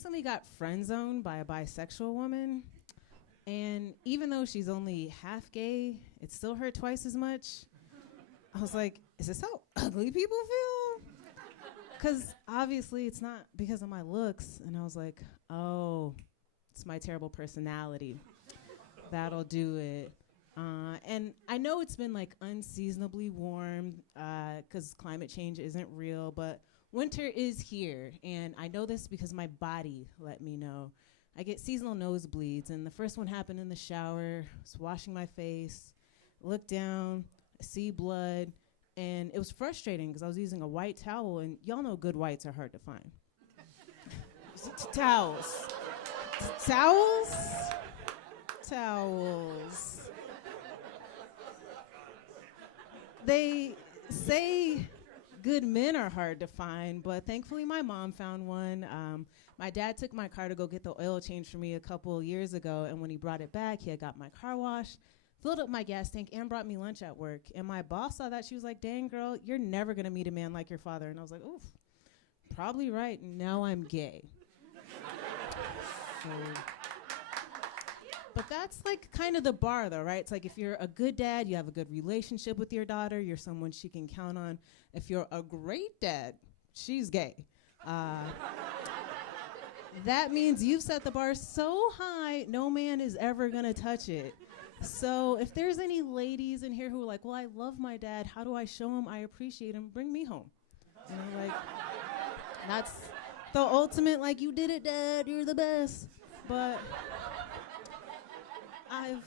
recently got friend zoned by a bisexual woman. And even though she's only half gay, it still hurt twice as much. I was like, is this how ugly people feel? Because obviously it's not because of my looks. And I was like, oh, it's my terrible personality. That'll do it. And I know it's been like unseasonably warm because climate change isn't real, but winter is here. And I know this because my body let me know. I get seasonal nosebleeds, and the first one happened in the shower. I was washing my face, looked down, see blood, and it was frustrating because I was using a white towel, and y'all know good whites are hard to find. Towels. Towels? Towels. They say good men are hard to find, but thankfully my mom found one. My dad took my car to go get the oil change for me a couple years ago, and when he brought it back, he had got my car washed, filled up my gas tank, and brought me lunch at work. And my boss saw that. She was like, dang, girl, you're never going to meet a man like your father. And I was like, oof, probably right. Now I'm gay. But that's like kind of the bar, though, right? It's like if you're a good dad, you have a good relationship with your daughter, you're someone she can count on. If you're a great dad, she's gay. That means you've set the bar so high, no man is ever gonna touch it. So if there's any ladies in here who are like, well, I love my dad, how do I show him I appreciate him? Bring me home. And I'm like, that's the ultimate, like, you did it, Dad, you're the best. But I've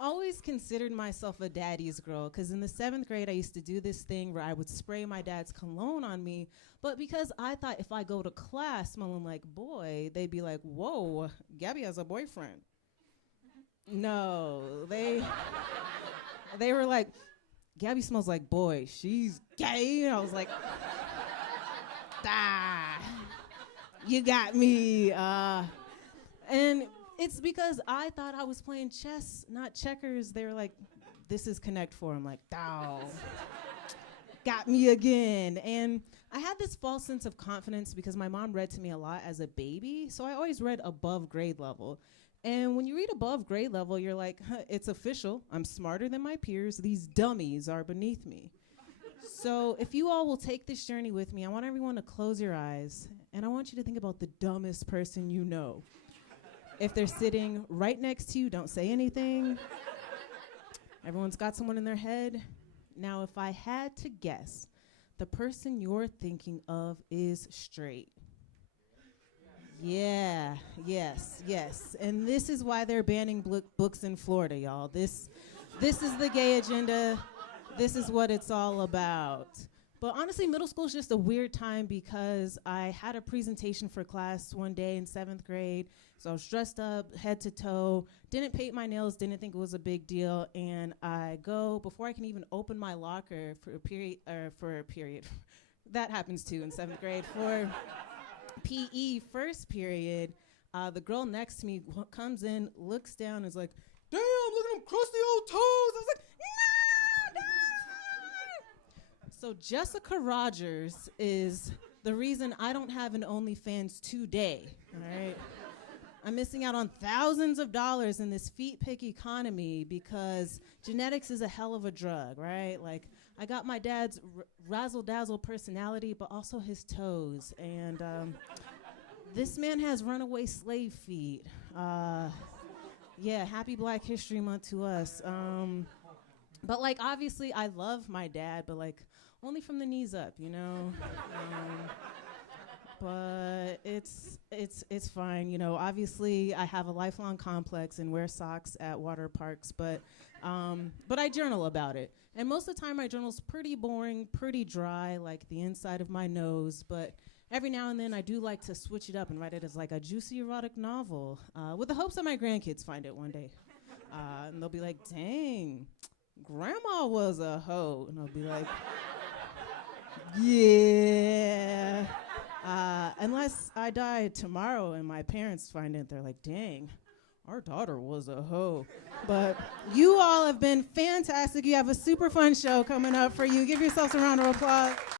always considered myself a daddy's girl, because in the 7th grade, I used to do this thing where I would spray my dad's cologne on me, but because I thought if I go to class smelling like boy, they'd be like, whoa, Gabby has a boyfriend. No, they were like, Gabby smells like boy, she's gay. And I was like, you got me. And it's because I thought I was playing chess, not checkers. They were like, this is Connect 4. I'm like, got me again. And I had this false sense of confidence because my mom read to me a lot as a baby, so I always read above grade level. And when you read above grade level, you're like, it's official. I'm smarter than my peers. These dummies are beneath me. So if you all will take this journey with me, I want everyone to close your eyes, and I want you to think about the dumbest person you know. If they're sitting right next to you, don't say anything. Everyone's got someone in their head. Now, if I had to guess, the person you're thinking of is straight. Yeah, yes. And this is why they're banning books in Florida, y'all. This is the gay agenda. This is what it's all about. But honestly, middle school is just a weird time because I had a presentation for class one day in 7th grade. So I was dressed up, head to toe, didn't paint my nails, didn't think it was a big deal. And I go, before I can even open my locker for a period, that happens too in 7th grade, for PE first period, the girl next to me comes in, looks down, and is like, damn, look at them crusty old toes. I was like, no. So Jessica Rogers is the reason I don't have an OnlyFans today, all right? I'm missing out on thousands of dollars in this feet pick economy because genetics is a hell of a drug, right? Like, I got my dad's razzle-dazzle personality, but also his toes. And this man has runaway slave feet. Yeah, happy Black History Month to us. But, like, obviously, I love my dad, but, like, only from the knees up, you know? But it's fine, you know. Obviously, I have a lifelong complex and wear socks at water parks, but I journal about it. And most of the time, my journal's pretty boring, pretty dry, like the inside of my nose. But every now and then, I do like to switch it up and write it as like a juicy erotic novel, with the hopes that my grandkids find it one day, and they'll be like, "Dang, Grandma was a hoe," and I'll be like, "Yeah." Unless I die tomorrow and my parents find it, they're like, dang, our daughter was a hoe. But you all have been fantastic. You have a super fun show coming up for you. Give yourselves a round of applause.